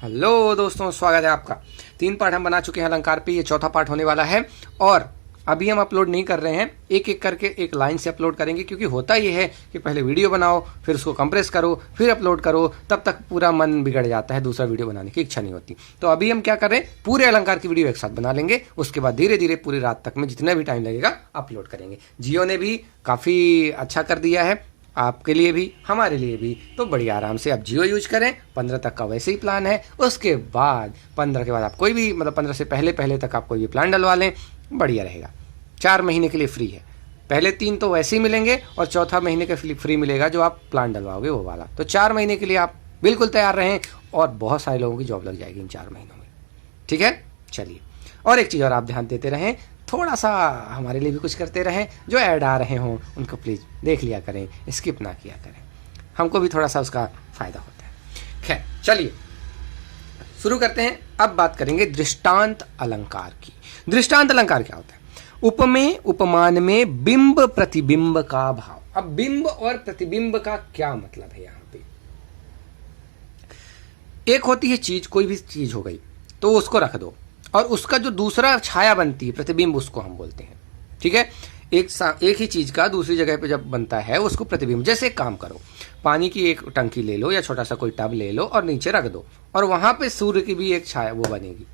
Hello दोस्तों, स्वागत है आपका। 3 पार्ट हम बना चुके हैं अलंकार पे, ये चौथा पार्ट होने वाला है। और अभी हम अपलोड नहीं कर रहे हैं, एक एक करके एक लाइन से अपलोड करेंगे, क्योंकि होता ये है कि पहले वीडियो बनाओ, फिर उसको कंप्रेस करो, फिर अपलोड करो, तब तक पूरा मन बिगड़ जाता है, दूसरा वीडियो बनाने की इच्छा नहीं होती। तो अभी हम क्या कर रहे हैं, पूरे अलंकार की वीडियो एक साथ बना लेंगे, उसके बाद धीरे धीरे पूरी रात तक में जितना भी टाइम लगेगा अपलोड करेंगे। जियो ने भी काफ़ी अच्छा कर दिया है, आपके लिए भी हमारे लिए भी। तो बड़ी आराम से आप जियो यूज करें। 15 तक का वैसे ही प्लान है, उसके बाद 15 के बाद आप कोई भी, मतलब 15 से पहले पहले तक आप कोई भी प्लान डलवा लें, बढ़िया रहेगा। 4 महीने के लिए फ्री है, पहले 3 तो वैसे ही मिलेंगे और चौथा महीने का फ्री मिलेगा जो आप प्लान डलवाओगे वो वाला। तो 4 महीने के लिए आप बिल्कुल तैयार रहें, और बहुत सारे लोगों की जॉब लग जाएगी इन 4 महीनों में। ठीक है, चलिए। और एक चीज़ और, आप ध्यान देते रहें, थोड़ा सा हमारे लिए भी कुछ करते रहें। जो ऐड आ रहे हों उनको प्लीज़ देख लिया करें, स्किप ना किया करें, हमको भी थोड़ा सा उसका फ़ायदा होता है। खैर, चलिए शुरू करते हैं। अब बात करेंगे दृष्टांत अलंकार की। दृष्टांत अलंकार क्या होता है? उपमेय उपमान में बिंब प्रतिबिंब का भाव। अब बिंब और प्रतिबिंब का क्या मतलब है? यहाँ पे एक होती है चीज, कोई भी चीज हो गई तो उसको रख दो, और उसका जो दूसरा छाया बनती है प्रतिबिंब, उसको हम बोलते हैं। ठीक है, एक ही चीज का दूसरी जगह पे जब बनता है उसको प्रतिबिंब। जैसे एक काम करो, पानी की एक टंकी ले लो या छोटा सा कोई टब ले लो और नीचे रख दो, और वहां पे सूर्य की भी एक छाया वो बनेगी,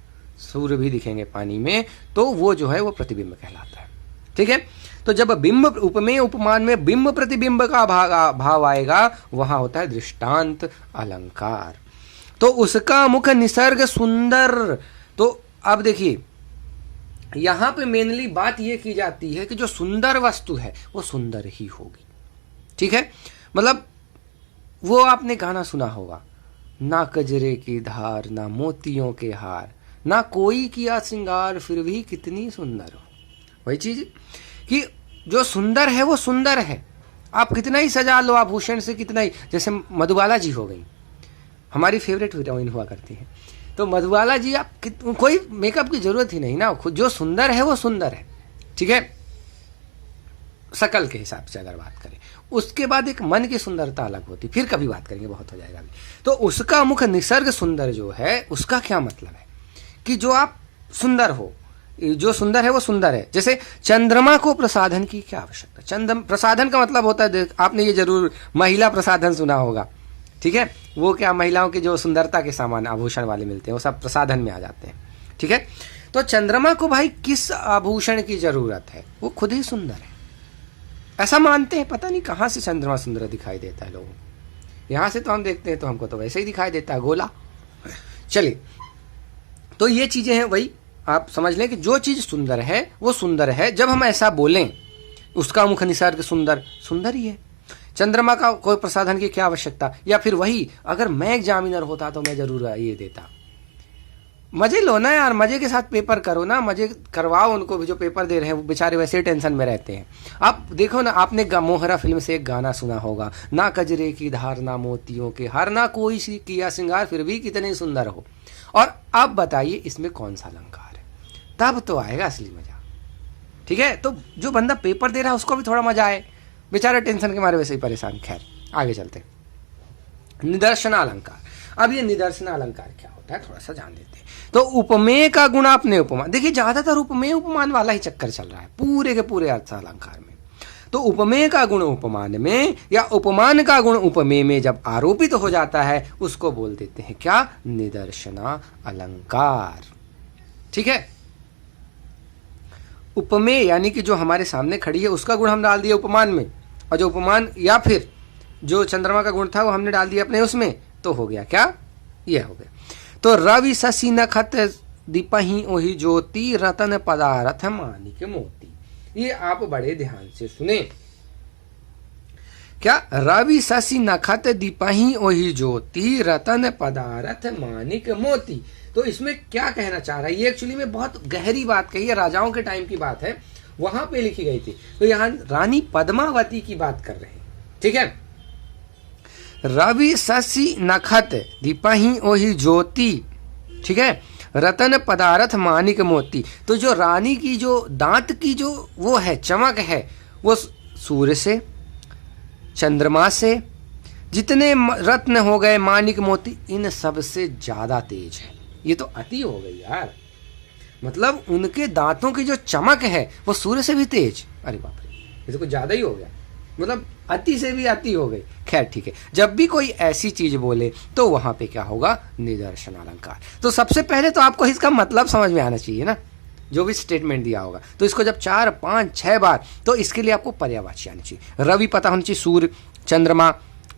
सूर्य भी दिखेंगे पानी में, तो वो जो है वो प्रतिबिंब कहलाता है। ठीक है, तो जब बिंब उपमेय उपमान में बिंब प्रतिबिंब का भाव आएगा, वहां होता है दृष्टांत अलंकार। तो उसका मुख निसर्ग सुंदर। तो अब देखिए, यहां पे मेनली बात यह की जाती है कि जो सुंदर वस्तु है वो सुंदर ही होगी। ठीक है, मतलब वो आपने गाना सुना होगा, ना कजरे की धार ना मोतियों के हार, ना कोई किया श्रृंगार फिर भी कितनी सुंदर हो। वही चीज कि जो सुंदर है वो सुंदर है, आप कितना ही सजा लो आभूषण से, कितना ही। जैसे मधुबाला जी हो गई, हमारी फेवरेट हीरोइन हुआ करती है, तो मधुबाला जी आप कोई मेकअप की जरूरत ही नहीं ना, खुद जो सुंदर है वो सुंदर है। ठीक है, शकल के हिसाब से अगर बात करें, उसके बाद एक मन की सुंदरता अलग होती, फिर कभी बात करेंगे, बहुत हो जाएगा अभी। तो उसका मुख निसर्ग सुंदर जो है, उसका क्या मतलब है कि जो आप सुंदर हो, जो सुंदर है वो सुंदर है। जैसे चंद्रमा को प्रसाधन की क्या आवश्यकता? चंद्र प्रसाधन का मतलब होता है, आपने ये जरूर महिला प्रसाधन सुना होगा। ठीक है, वो क्या, महिलाओं के जो सुंदरता के सामान आभूषण वाले मिलते हैं वो सब प्रसाधन में आ जाते हैं। ठीक है, तो चंद्रमा को भाई किस आभूषण की जरूरत है? वो खुद ही सुंदर है, ऐसा मानते हैं। पता नहीं कहां से चंद्रमा सुंदर दिखाई देता है लोगों को। यहां से तो हम देखते हैं तो हमको तो वैसे ही दिखाई देता है, गोला। चलिए, तो ये चीजें हैं, वही आप समझ लें कि जो चीज सुंदर है वो सुंदर है। जब हम ऐसा बोलें, उसका मुख निसर्ग सुंदर, सुंदर ही है। चंद्रमा का कोई प्रसाधन की क्या आवश्यकता? या फिर वही, अगर मैं एग्जामिनर होता तो मैं जरूर ये देता। मजे लो ना यार, मजे के साथ पेपर करो ना, मजे करवाओ उनको भी जो पेपर दे रहे हैं, वो बेचारे वैसे टेंशन में रहते हैं। आप देखो ना, आपने मोहरा फिल्म से एक गाना सुना होगा, ना कजरे की धार ना मोतियों के हार, ना कोई किया श्रृंगार फिर भी कितने सुंदर हो। और अब बताइए इसमें कौन सा अलंकार है? तब तो आएगा असली मजा। ठीक है, तो जो बंदा पेपर दे रहा है उसको भी थोड़ा मजा आए, बेचारा टेंशन के मारे वैसे ही परेशान। खैर, आगे चलते हैं। निदर्शना अलंकार। अब ये निदर्शना अलंकार क्या होता है, थोड़ा सा जान लेते हैं। तो उपमेय का गुण अपने उपमान, देखिए ज्यादातर उपमेय उपमान वाला ही चक्कर चल रहा है पूरे के पूरे अर्थ अलंकार में। तो उपमेय का गुण उपमान में, या उपमान का गुण उपमेय में जब आरोपित हो जाता है, उसको बोल देते हैं क्या? निदर्शना अलंकार। ठीक है, उपमेय यानी कि जो हमारे सामने खड़ी है उसका गुण हम डाल दिए उपमान में, और जो उपमान या फिर जो चंद्रमा का गुण था वो हमने डाल दिया अपने उसमें, तो हो गया क्या? ये हो गया। तो रवि शशि नखत दीपहि ओहि ज्योति रतन पदारथ मानिक मोती। ये आप बड़े ध्यान से सुने, क्या? रवि शशि नखत दीपहि ओहि ज्योति रतन पदारथ मानिक मोती। तो इसमें क्या कहना चाह रहा है? ये एक्चुअली में बहुत गहरी बात कही है, राजाओं के टाइम की बात है, वहां पे लिखी गई थी। तो यहाँ रानी पद्मावती की बात कर रहे हैं। ठीक है, रवि शशि नखत दीपहि ओहि ज्योति, ठीक है, रतन पदारथ मानिक मोती। तो जो रानी की जो दांत की जो वो है चमक है, वो सूर्य से, चंद्रमा से, जितने रत्न हो गए, माणिक मोती, इन सब से ज्यादा तेज है। ये तो अति हो गई यार, मतलब उनके दांतों की जो चमक है वो सूर्य से भी तेज। अरे बाप रे, ये तो कुछ ज्यादा ही हो गया, मतलब अति से भी अति हो गई। खैर ठीक है, जब भी कोई ऐसी चीज बोले तो वहां पे क्या होगा, निदर्शन अलंकार। तो सबसे पहले तो आपको इसका मतलब समझ में आना चाहिए ना, जो भी स्टेटमेंट दिया होगा। तो इसको जब 4, 5, 6 बार, तो इसके लिए आपको पर्यायवाची आनी चाहिए। रवि पता होनी चाहिए, सूर्य, चंद्रमा,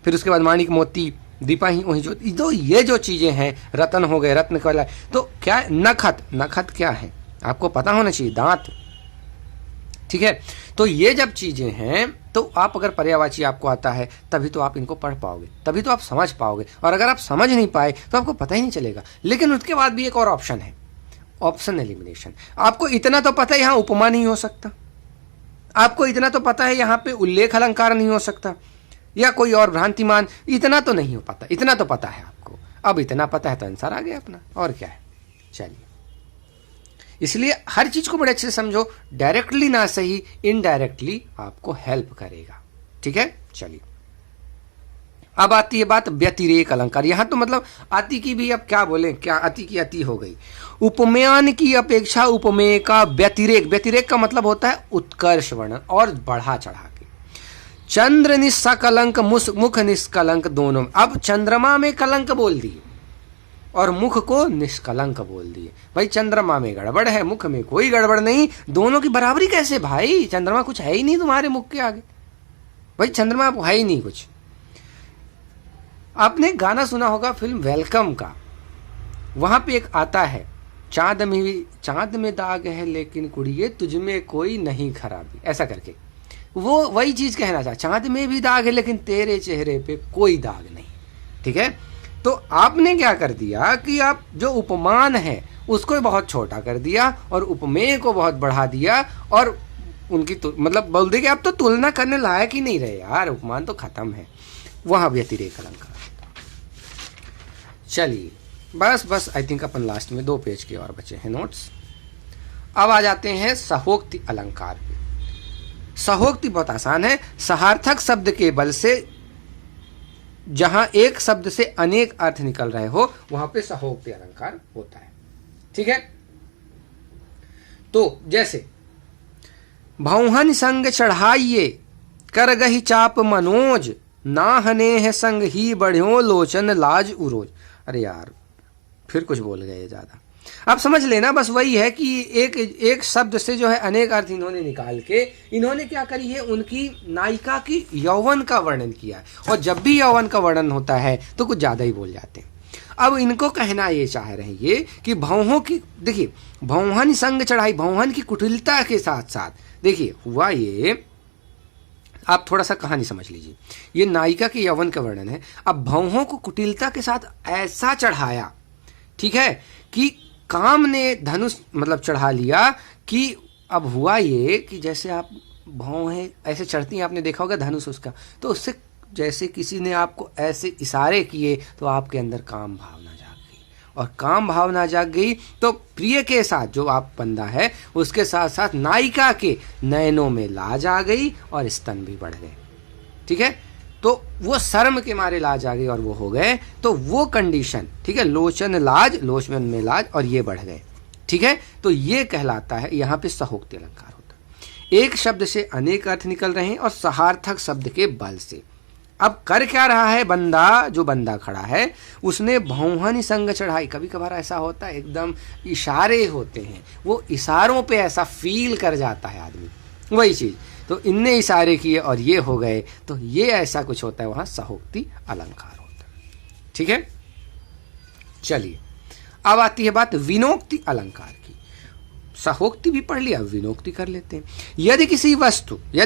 फिर उसके बाद माणिक मोती, दीपा ही वही ज्योति। तो ये जो चीजें हैं, रतन हो गए, रत्न कला, तो क्या है, नखत, नखत क्या है आपको पता होना चाहिए, दांत। ठीक है, तो ये जब चीजें हैं, तो आप अगर पर्यायवाची आपको आता है तभी तो आप इनको पढ़ पाओगे, तभी तो आप समझ पाओगे। और अगर आप समझ नहीं पाए तो आपको पता ही नहीं चलेगा। लेकिन उसके बाद भी एक और ऑप्शन है, ऑप्शन एलिमिनेशन। आपको इतना तो पता है यहां उपमा नहीं हो सकता, आपको इतना तो पता है यहां पे उल्लेख अलंकार नहीं हो सकता, या कोई और भ्रांतिमान, इतना तो नहीं हो पाता, इतना तो पता है आपको। अब इतना पता है तो आंसर आ गया अपना, और क्या है। चलिए, इसलिए हर चीज को बड़े अच्छे से समझो, डायरेक्टली ना सही, इनडायरेक्टली आपको हेल्प करेगा। ठीक है, चलिए अब आती है बात व्यतिरेक अलंकार। यहां तो मतलब अति की भी अब क्या बोले, क्या अति की अति हो गई। उपमेयन की अपेक्षा उपमेय का व्यतिरेक, व्यतिरेक का मतलब होता है उत्कर्ष वर्णन और बढ़ा चढ़ा के। चंद्र निष्कलंक, मुख निष्कलंक दोनों। अब चंद्रमा में कलंक बोल दिए और मुख को निष्कलंक बोल दिए। भाई चंद्रमा में गड़बड़ है, मुख में कोई गड़बड़ नहीं, दोनों की बराबरी कैसे भाई? चंद्रमा कुछ है ही नहीं तुम्हारे मुख के आगे, भाई चंद्रमा है ही नहीं कुछ। आपने गाना सुना होगा फिल्म वेलकम का, वहां पे एक आता है, चांद में दाग है लेकिन कुड़िए तुझ में कोई नहीं खराबी, ऐसा करके वो वही चीज कहना चाहा, चांद में भी दाग है लेकिन तेरे चेहरे पे कोई दाग नहीं। ठीक है, तो आपने क्या कर दिया कि आप जो उपमान है उसको बहुत छोटा कर दिया और उपमेय को बहुत बढ़ा दिया, और उनकी मतलब बोल दे कि आप तो तुलना करने लायक ही नहीं रहे यार, उपमान तो खत्म है। वहां व्यतिरेक अलंकार। चलिए बस आई थिंक अपन लास्ट में 2 पेज के और बचे हैं नोट्स। अब आ जाते हैं सहोक्ति अलंकार पे। सहोक्ति बहुत आसान है, सहार्थक शब्द के बल से जहां एक शब्द से अनेक अर्थ निकल रहे हो वहां पे सहोक्ति अलंकार होता है। ठीक है, तो जैसे भौहन संग चढ़ाइए कर गही चाप मनोज, नाहने है संग ही बढ़ियो लोचन लाज उरोज। अरे यार फिर कुछ बोल गए ज्यादा, आप समझ लेना, बस वही है कि एक शब्द से जो है अनेक अर्थ इन्होंने निकाल के इन्होंने क्या करी है, उनकी नायिका की यौवन का वर्णन किया है। और जब भी यौवन का वर्णन होता है तो कुछ ज्यादा ही बोल जाते हैं। अब इनको कहना ये चाह रहे हैं ये कि भौहों की, देखिए भौहन संग चढ़ाई, भौहन की कुटिलता के साथ साथ देखिए हुआ ये, आप थोड़ा सा कहानी समझ लीजिए, ये नायिका के यौवन का वर्णन है। अब भौहों को कुटिलता के साथ ऐसा चढ़ाया, ठीक है, कि काम ने धनुष मतलब चढ़ा लिया, कि अब हुआ ये कि जैसे आप भौहें ऐसे चढ़ती हैं, आपने देखा होगा धनुष उसका, तो उससे जैसे किसी ने आपको ऐसे इशारे किए तो आपके अंदर काम भावना जाग गई, और काम भावना जाग गई तो प्रिय के साथ जो आप बंदा है उसके साथ साथ नायिका के नयनों में लाज आ गई और स्तन भी बढ़ गए। ठीक है, तो वो शर्म के मारे लाज आ गई और वो हो गए, तो वो कंडीशन, ठीक है, लोचन लाज, लोचन में लाज, और ये बढ़ गए। ठीक है, तो ये कहलाता है, यहाँ पे सहोक्ति अलंकार होता है। एक शब्द से अनेक अर्थ निकल रहे हैं और सहार्थक शब्द के बल से। अब कर क्या रहा है बंदा, जो बंदा खड़ा है उसने भौहन संग चढ़ाई। कभी कभार ऐसा होता है, एकदम इशारे होते हैं, वो इशारों पे ऐसा फील कर जाता है आदमी, वही चीज, तो इनने इशारे किए और ये हो गए, तो ये ऐसा कुछ होता है, वहां सहोक्ति अलंकार होता है। ठीक है, चलिए अब आती है बात विनोक्ति अलंकार की। सहोक्ति भी पढ़ लिया, विनोक्ति कर लेते हैं। यदि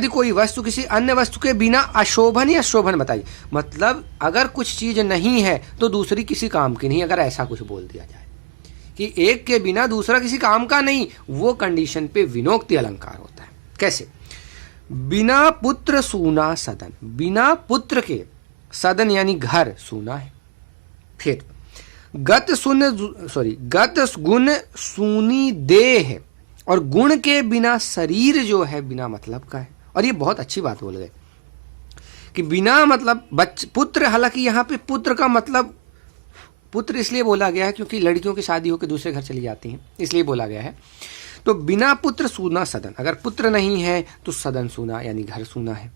कोई वस्तु किसी अन्य वस्तु के बिना अशोभन या शोभन बताइए, मतलब अगर कुछ चीज नहीं है तो दूसरी किसी काम की नहीं, अगर ऐसा कुछ बोल दिया जाए कि एक के बिना दूसरा किसी काम का नहीं, वो कंडीशन पे विनोक्ति अलंकार होता है। कैसे? बिना पुत्र सूना सदन, बिना पुत्र के सदन यानी घर सूना है। फिर गत गुण सूनी देह, और गुण के बिना शरीर जो है बिना मतलब का है। और ये बहुत अच्छी बात बोल गए कि बिना मतलब पुत्र, हालांकि यहाँ पे पुत्र का मतलब पुत्र इसलिए बोला गया है क्योंकि लड़कियों की शादी होकर दूसरे घर चली जाती हैं, इसलिए बोला गया है। तो बिना पुत्र सूना सदन, अगर पुत्र नहीं है तो सदन सूना यानी घर सूना है,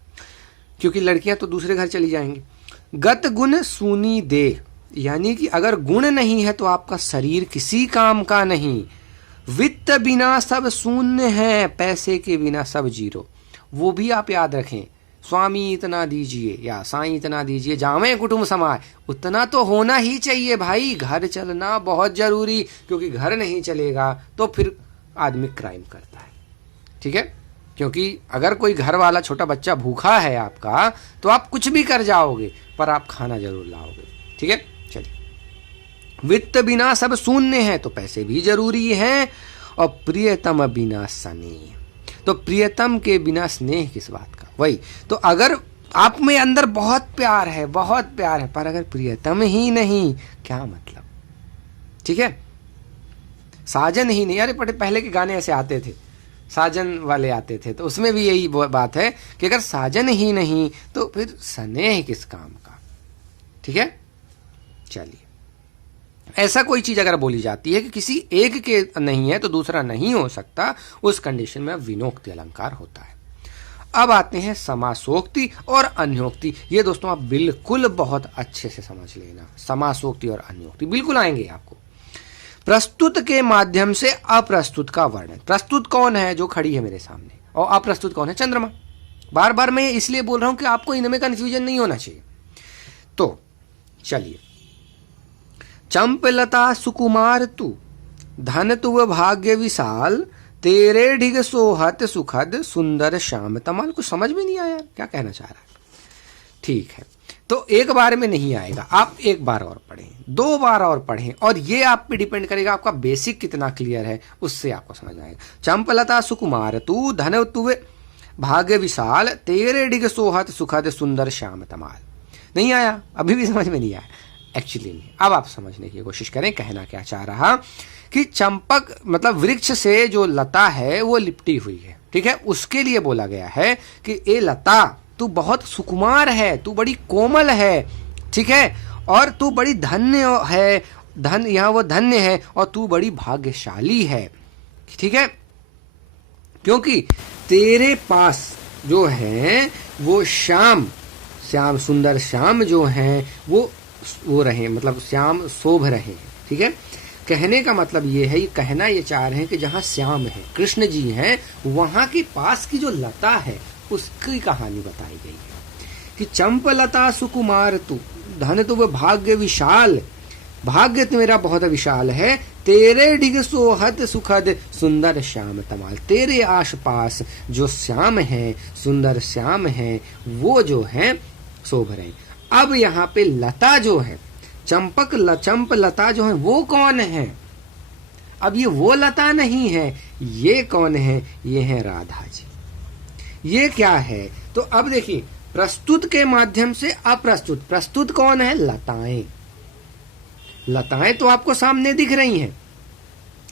क्योंकि लड़कियां तो दूसरे घर चली जाएंगी। गत गुण सूनी देह, यानी कि अगर गुण नहीं है तो आपका शरीर किसी काम का नहीं। वित्त बिना सब शून्य है, पैसे के बिना सब जीरो। वो भी आप याद रखें, स्वामी इतना दीजिए या साईं इतना दीजिए, जामे कुटुंब समाए, उतना तो होना ही चाहिए भाई। घर चलना बहुत जरूरी, क्योंकि घर नहीं चलेगा तो फिर आदमी क्राइम करता है, ठीक है। क्योंकि अगर कोई घर वाला छोटा बच्चा भूखा है आपका, तो आप कुछ भी कर जाओगे पर आप खाना जरूर लाओगे, ठीक है। चलिए, वित्त बिना सब शून्य है, तो पैसे भी जरूरी हैं। और प्रियतम बिना स्नेह, तो प्रियतम के बिना स्नेह किस बात का। वही तो, अगर आप में अंदर बहुत प्यार है, बहुत प्यार है, पर अगर प्रियतम ही नहीं, क्या मतलब, ठीक है। साजन ही नहीं, अरे पहले के गाने ऐसे आते थे, साजन वाले आते थे, तो उसमें भी यही बात है कि अगर साजन ही नहीं तो फिर स्नेह किस काम का, ठीक है। चलिए, ऐसा कोई चीज अगर बोली जाती है कि किसी एक के नहीं है तो दूसरा नहीं हो सकता, उस कंडीशन में विनोक्ति अलंकार होता है। अब आते हैं समासोक्ति और अन्योक्ति। ये दोस्तों आप बिल्कुल बहुत अच्छे से समझ लेना, समासोक्ति और अन्योक्ति बिल्कुल आएंगे आपको। प्रस्तुत के माध्यम से अप्रस्तुत का वर्णन। प्रस्तुत कौन है, जो खड़ी है मेरे सामने, और अप्रस्तुत कौन है, चंद्रमा। बार बार मैं इसलिए बोल रहा हूं कि आपको इनमें कंफ्यूजन नहीं होना चाहिए। तो चलिए, चंपलता सुकुमार तू, धन तुव भाग्य विशाल, तेरे ढिग सोहत सुखद, सुंदर श्याम तमाल। कुछ समझ में नहीं आया क्या कहना चाह रहा है, ठीक है। तो एक बार में नहीं आएगा, आप एक बार और पढ़ें, 2 बार और पढ़ें, और ये आप पे डिपेंड करेगा आपका बेसिक कितना क्लियर है, उससे आपको समझ आएगा। चंपलता सुकुमार तू, धन तुवे भाग्य विशाल, तेरे डिग सोहत सुखद, सुंदर श्याम तमाल। नहीं आया, अभी भी समझ में नहीं आया, एक्चुअली नहीं। अब आप समझने की कोशिश करें, कहना क्या चाह रहा कि चंपक मतलब वृक्ष से जो लता है वो लिपटी हुई है, ठीक है। उसके लिए बोला गया है कि ए लता, तू बहुत सुकुमार है, तू बड़ी कोमल है, ठीक है, और तू बड़ी धन्य है, धन यहाँ वो धन्य है, और तू बड़ी भाग्यशाली है, ठीक है। क्योंकि तेरे पास जो है वो श्याम सुंदर श्याम जो है वो रहे, मतलब श्याम शोभ रहे हैं, ठीक है। कहने का मतलब ये है, ये कहना ये चाह रहे हैं कि जहाँ श्याम है, कृष्ण जी हैं, वहां के पास की जो लता है उसकी कहानी बताई गई है कि चंपलता सुकुमार तू, धन तुव भाग्य विशाल, भाग्य मेरा बहुत विशाल है, तेरे डिग सोहत सुखद, सुंदर श्याम तमाल। तेरे आसपास जो श्याम है, सुंदर श्याम है, वो जो है शोभ रहे। अब यहाँ पे लता जो है, चंपक चंप लता जो है, वो कौन है। अब ये वो लता नहीं है, ये कौन है, ये है राधा जी। ये क्या है, तो अब देखिए, प्रस्तुत के माध्यम से अप्रस्तुत, प्रस्तुत कौन है, लताएं। लताएं तो आपको सामने दिख रही हैं,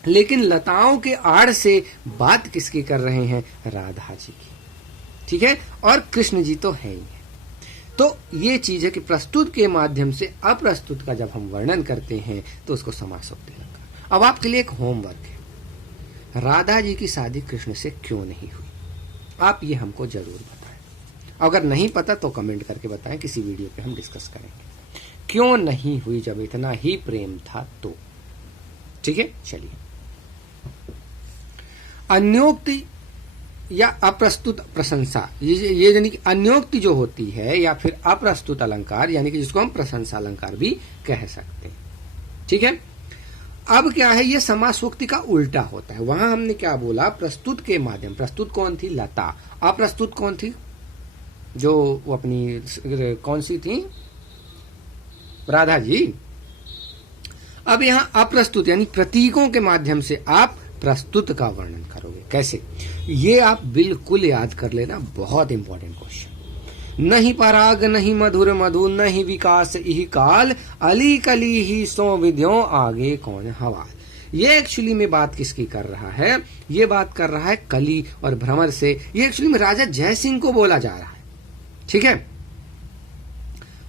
लेकिन लताओं के आड़ से बात किसकी कर रहे हैं, राधा जी की, ठीक है। और कृष्ण जी तो है ही है। तो ये चीज है कि प्रस्तुत के माध्यम से अप्रस्तुत का जब हम वर्णन करते हैं तो उसको समासोक्ति अलंकार। अब आपके लिए एक होमवर्क है, राधा जी की शादी कृष्ण से क्यों नहीं हुई, आप ये हमको जरूर बताएं। अगर नहीं पता तो कमेंट करके बताएं, किसी वीडियो पे हम डिस्कस करेंगे क्यों नहीं हुई जब इतना ही प्रेम था तो, ठीक है। चलिए, अन्योक्ति या अप्रस्तुत प्रशंसा, ये यानी कि अन्योक्ति जो होती है या फिर अप्रस्तुत अलंकार, यानी कि जिसको हम प्रशंसा अलंकार भी कह सकते हैं, ठीक है। अब क्या है, ये समासोक्ति का उल्टा होता है। वहां हमने क्या बोला, प्रस्तुत के माध्यम, प्रस्तुत कौन थी, लता, अप्रस्तुत कौन थी, जो वो अपनी कौन सी थी, राधा जी। अब यहाँ अप्रस्तुत यानी प्रतीकों के माध्यम से आप प्रस्तुत का वर्णन करोगे, कैसे, ये आप बिल्कुल याद कर लेना, बहुत इंपॉर्टेंट क्वेश्चन। नहीं पराग नहीं मधुर मधु, नहीं विकास इही काल, अली कली ही सो विद्यों आगे कौन हवाल। ये एक्चुअली में बात किसकी कर रहा है, ये बात कर रहा है कली और भ्रमर से। ये एक्चुअली में राजा जय सिंह को बोला जा रहा है, ठीक है।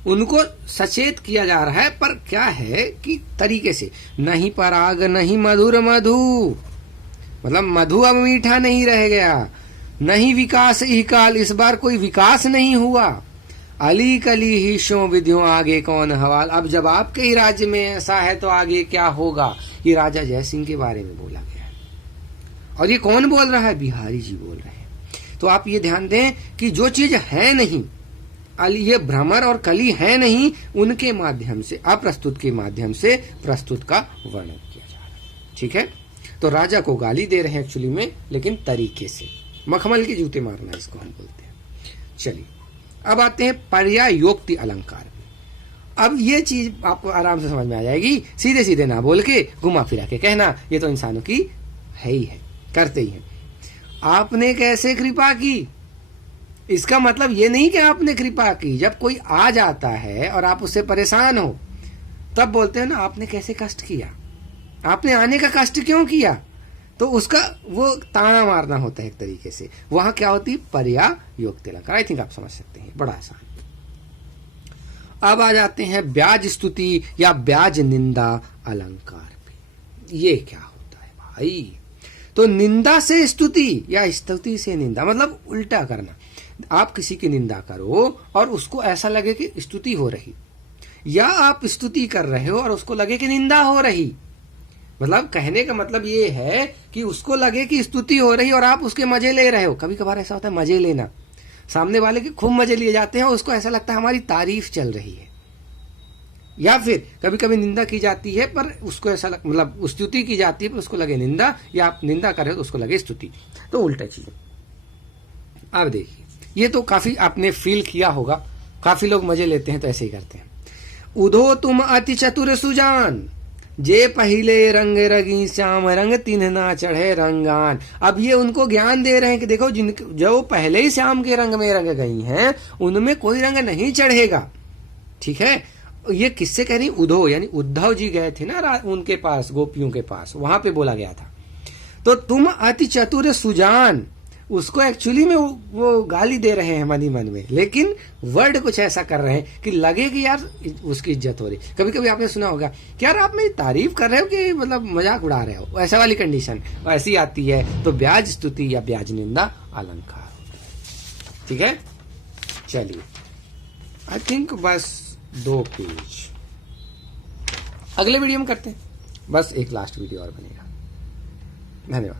उनको सचेत किया जा रहा है, पर क्या है कि तरीके से, नहीं पराग नहीं मधुर मधु, मतलब मधु अब मीठा नहीं रह गया, नहीं विकास ही काल, इस बार कोई विकास नहीं हुआ, अली कली ही शो विधियों आगे कौन हवाल, अब जब आपके ही राज्य में ऐसा है तो आगे क्या होगा। ये राजा जयसिंह के बारे में बोला गया है। और ये कौन बोल रहा है? बिहारी जी बोल रहे हैं। तो आप ये ध्यान दें कि जो चीज है नहीं, ये भ्रमर और कली है नहीं, उनके माध्यम से, अप्रस्तुत के माध्यम से प्रस्तुत का वर्णन किया जा रहा है। ठीक है, तो राजा को गाली दे रहे हैं एक्चुअली में, लेकिन तरीके से, मखमल के जूते मारना इसको हम बोलते हैं। चलिए अब आते हैं पर्यायोक्ति अलंकार में। अब ये चीज आपको आराम से समझ में आ जाएगी, सीधे सीधे ना बोल के घुमा फिरा के कहना, ये तो इंसानों की है ही है, करते ही है। आपने कैसे कृपा की, इसका मतलब ये नहीं कि आपने कृपा की। जब कोई आ जाता है और आप उससे परेशान हो, तब बोलते हैं ना आपने कैसे कष्ट किया, आपने आने का कष्ट क्यों किया, तो उसका वो ताना मारना होता है एक तरीके से। वहां क्या होती है? पर्यायोक्ति अलंकार। आई थिंक आप समझ सकते हैं, बड़ा आसान। अब आ जाते हैं ब्याज स्तुति या ब्याज निंदा अलंकार पे। ये क्या होता है भाई? तो निंदा से स्तुति या स्तुति से निंदा, मतलब उल्टा करना। आप किसी की निंदा करो और उसको ऐसा लगे कि स्तुति हो रही, या आप स्तुति कर रहे हो और उसको लगे कि निंदा हो रही। मतलब कहने का मतलब ये है कि उसको लगे कि स्तुति हो रही और आप उसके मजे ले रहे हो। कभी कभार ऐसा होता है मजे लेना, सामने वाले के खूब मजे लिए जाते हैं, उसको ऐसा लगता है हमारी तारीफ चल रही है। या फिर कभी कभी निंदा की जाती है पर उसको ऐसा मतलब स्तुति की जाती है पर उसको लगे निंदा, या आप निंदा कर रहे हो तो उसको लगे स्तुति, तो उल्टा चीज। अब देखिए, ये तो काफी आपने फील किया होगा, काफी लोग मजे लेते हैं तो ऐसे ही करते हैं। उधो तुम अति चतुर सुजान, जे पहिले रंग रगी श्याम रंग तिन्ह ना चढ़े रंगान। अब ये उनको ज्ञान दे रहे हैं कि देखो जो पहले ही श्याम के रंग में रंग गई हैं, उनमें कोई रंग नहीं चढ़ेगा। ठीक है, ये किससे कह रही? उधो, यानी उद्धव जी गए थे ना उनके पास, गोपियों के पास, वहां पे बोला गया था। तो तुम अति चतुर सुजान, उसको एक्चुअली में वो गाली दे रहे हैं मन ही मन में, लेकिन वर्ड कुछ ऐसा कर रहे हैं कि लगे कि यार उसकी इज्जत हो रही। कभी कभी आपने सुना होगा कि यार आप मेरी तारीफ कर रहे हो कि मतलब मजाक उड़ा रहे हो, ऐसा वाली कंडीशन ऐसी आती है। तो ब्याज स्तुति या ब्याज निंदा अलंकार होता है। ठीक है, चलिए आई थिंक बस 2 पेज अगले वीडियो में करते हैं, बस एक लास्ट वीडियो और बनेगा। धन्यवाद।